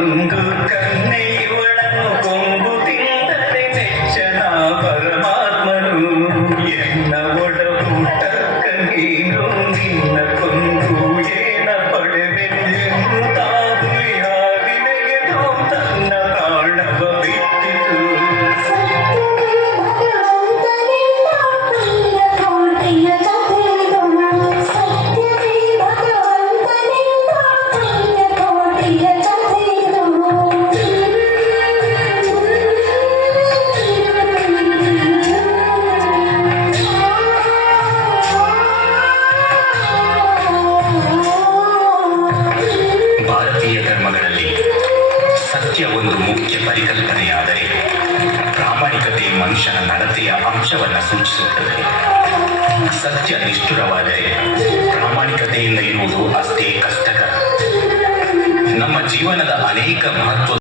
nunca. ಮನುಷ್ಯನ ನಡತೆಯ ಅಂಶವನ್ನು ಸೂಚಿಸುತ್ತದೆ. ಸತ್ಯ ನಿಷ್ಠುರವಾದರೆ ಪ್ರಾಮಾಣಿಕತೆಯಿಂದ ಇರುವುದು ಅಷ್ಟೇ ಕಷ್ಟಕರ. ನಮ್ಮ ಜೀವನದ ಅನೇಕ ಮಹತ್ವ